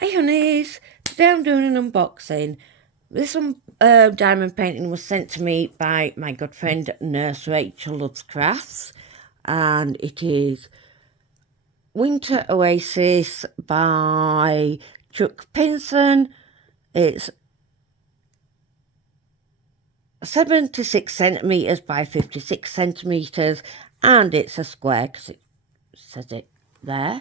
Hey honeys, today I'm doing an unboxing. This diamond painting was sent to me by my good friend Nurse Rachel Loves Crafts, and it is Winter Oasis by Chuck Pinson. It's 76 centimetres by 56 centimetres, and it's a square because it says it there,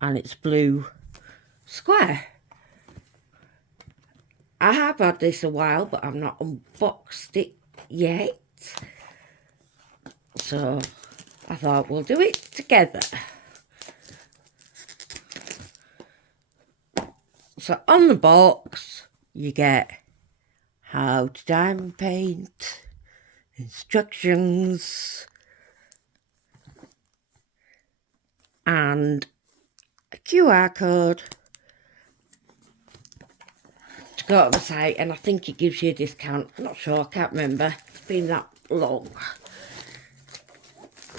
and it's blue square. I have had this a while, but I've not unboxed it yet. So I thought we'll do it together. So on the box, you get how to diamond paint, instructions, and a QR code to go to the site, and I think it gives you a discount. I'm not sure, I can't remember. It's been that long.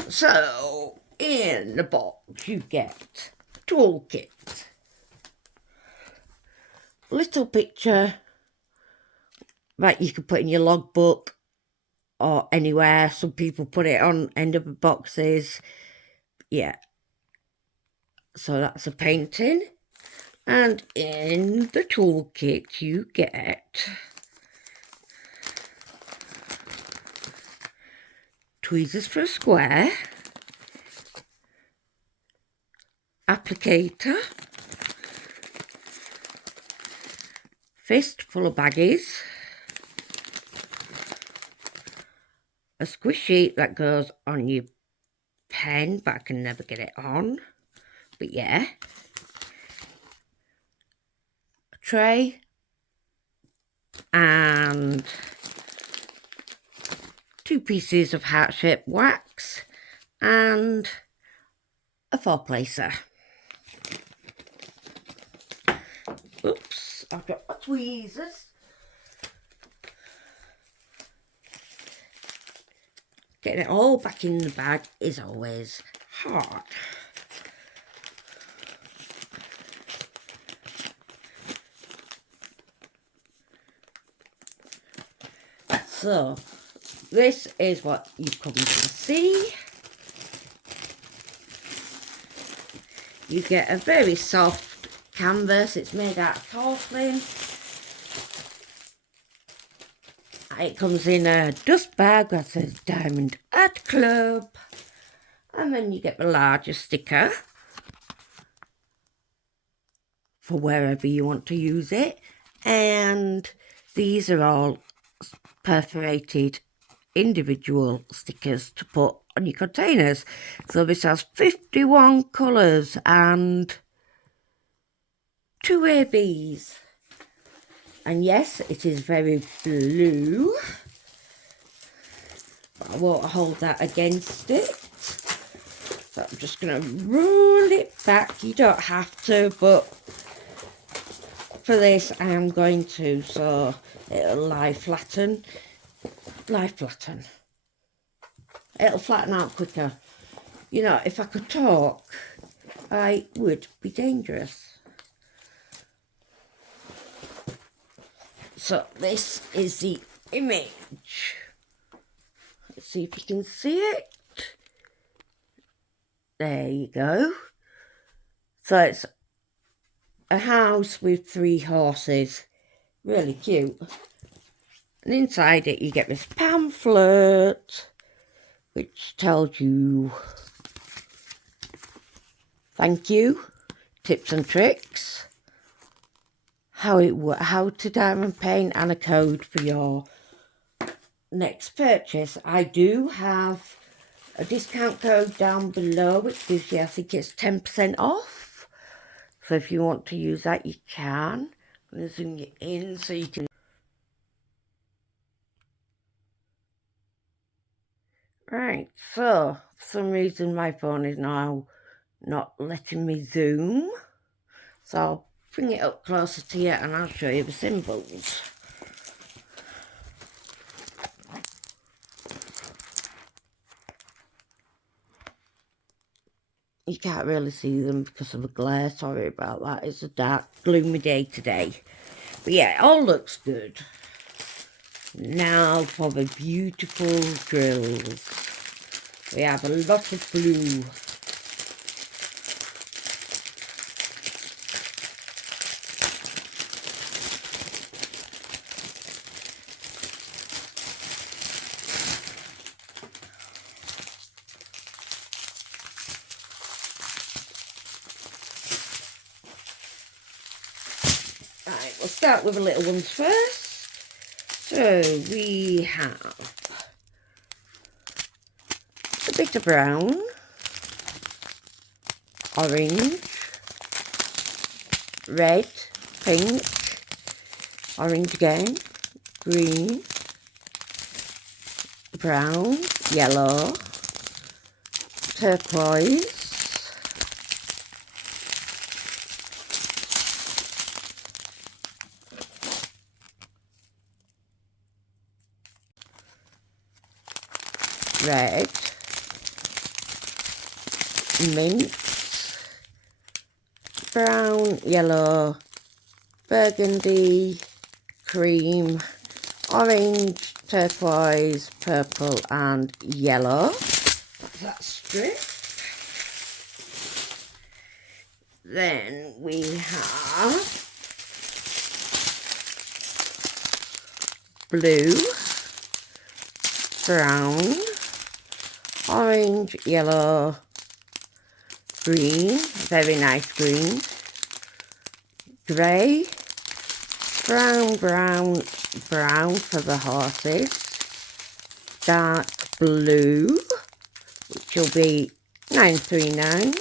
So, in the box you get a toolkit, little picture that you could put in your logbook or anywhere. Some people put it on end of the boxes. Yeah. So that's a painting. And in the toolkit you get tweezers for a square, applicator, fist full of baggies, a squish sheet that goes on your pen, but I can never get it on. But yeah. A tray, and 2 pieces of heart-shaped wax, and a 4-placer. Oops, I've got my tweezers. Getting it all back in the bag is always hard. So, this is what you come to see. You get a very soft canvas. It's made out of porcelain. It comes in a dust bag that says Diamond Art Club. And then you get the larger sticker for wherever you want to use it. And these are all perforated individual stickers to put on your containers. So this has 51 colours and 2 ABs. And yes, it is very blue. But I won't hold that against it. So I'm just going to roll it back. You don't have to, but for this I am going to, so it'll lie flatten. It'll flatten out quicker. You know, if I could talk, I would be dangerous. So this is the image. Let's see if you can see it. There you go. So it's a house with 3 horses. Really cute. And inside it you get this pamphlet which tells you thank you, tips and tricks, how to diamond paint, and a code for your next purchase. I do have a discount code down below which gives you, I think it's 10% off. So if you want to use that, you can. I'm going to zoom you in so you can. Right, so for some reason my phone is now not letting me zoom. So I'll bring it up closer to you and I'll show you the symbols. You can't really see them because of the glare. Sorry about that. It's a dark, gloomy day today. But yeah, it all looks good. Now for the beautiful drills. We have a lot of blue. Right, we'll start with the little ones first. So we have a bit of brown, orange, red, pink, orange again, green, brown, yellow, turquoise, red, mint, brown, yellow, burgundy, cream, orange, turquoise, purple and yellow. That's strip. Then we have blue, brown, orange, yellow, green, very nice green, grey, brown, brown, brown for the horses, dark blue, which will be 939,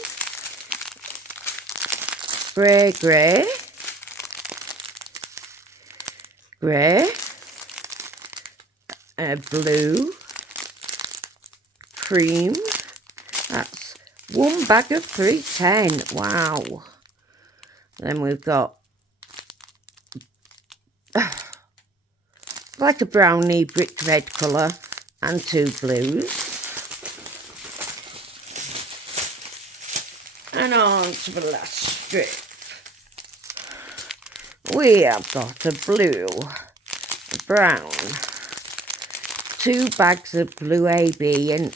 grey, grey, grey, blue, cream. That's one bag of 310. Wow. Then we've got like a brownie brick red colour and two blues. And on to the last strip. We have got a blue, a brown, two bags of blue AB, and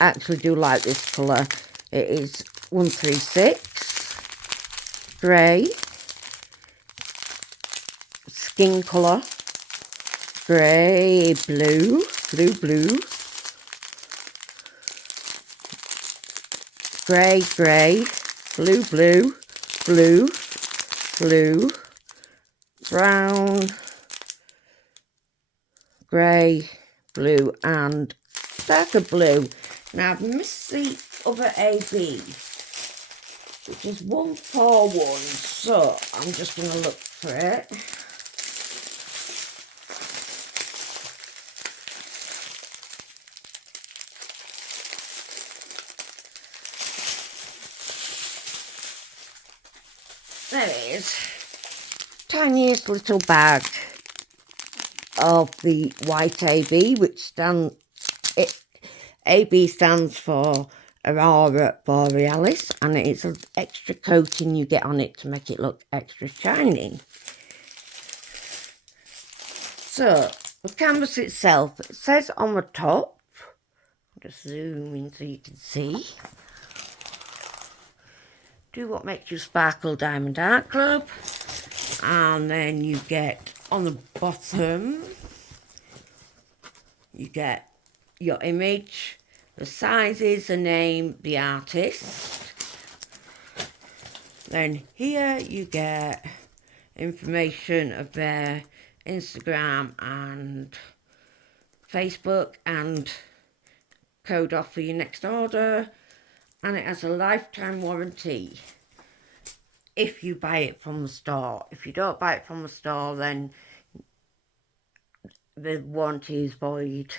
I actually do like this colour. It is 136, grey, skin colour, grey, blue, blue, blue, grey, grey, blue, blue, blue, blue, brown, grey, blue and darker blue. Now I've missed the other AB, which is 141, so I'm just going to look for it. There it is. Tiniest little bag of the white AB, which AB stands for Aurora Borealis, and it's an extra coating you get on it to make it look extra shiny. So the canvas itself, it says on the top, I'll just zoom in so you can see. Do what makes you sparkle, Diamond Art Club. And then you get on the bottom, you get your image, the sizes, the name, the artist. Then here you get information of their Instagram and Facebook and code off for your next order. And it has a lifetime warranty if you buy it from the store. If you don't buy it from the store, then the warranty is void.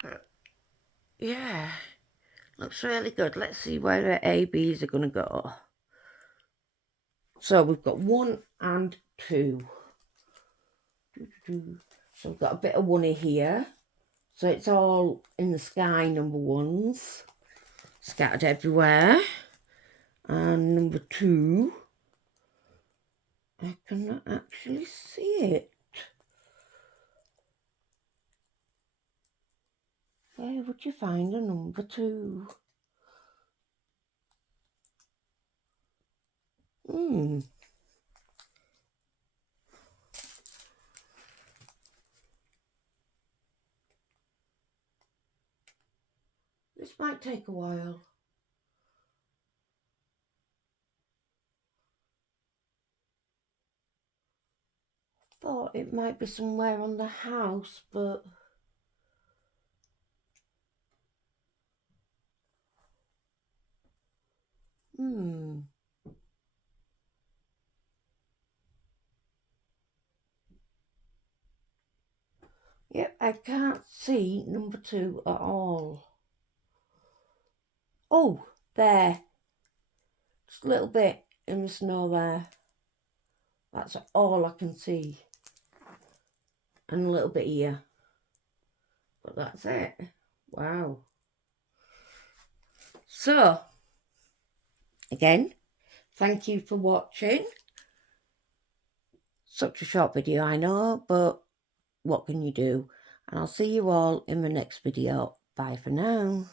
But yeah, looks really good. Let's see where the ABs are going to go. So we've got 1 and 2. So we've got a bit of Hunii here. So it's all in the sky number 1s. scattered everywhere. And number 2, I cannot actually see it. Where would you find a number 2? This might take a while. Thought it might be somewhere on the house, but yep, I can't see number 2 at all. Oh, there. Just a little bit in the snow there. That's all I can see. And a little bit here. But that's it. Wow. So, again, thank you for watching. Such a short video, I know, but what can you do? And I'll see you all in the next video. Bye for now.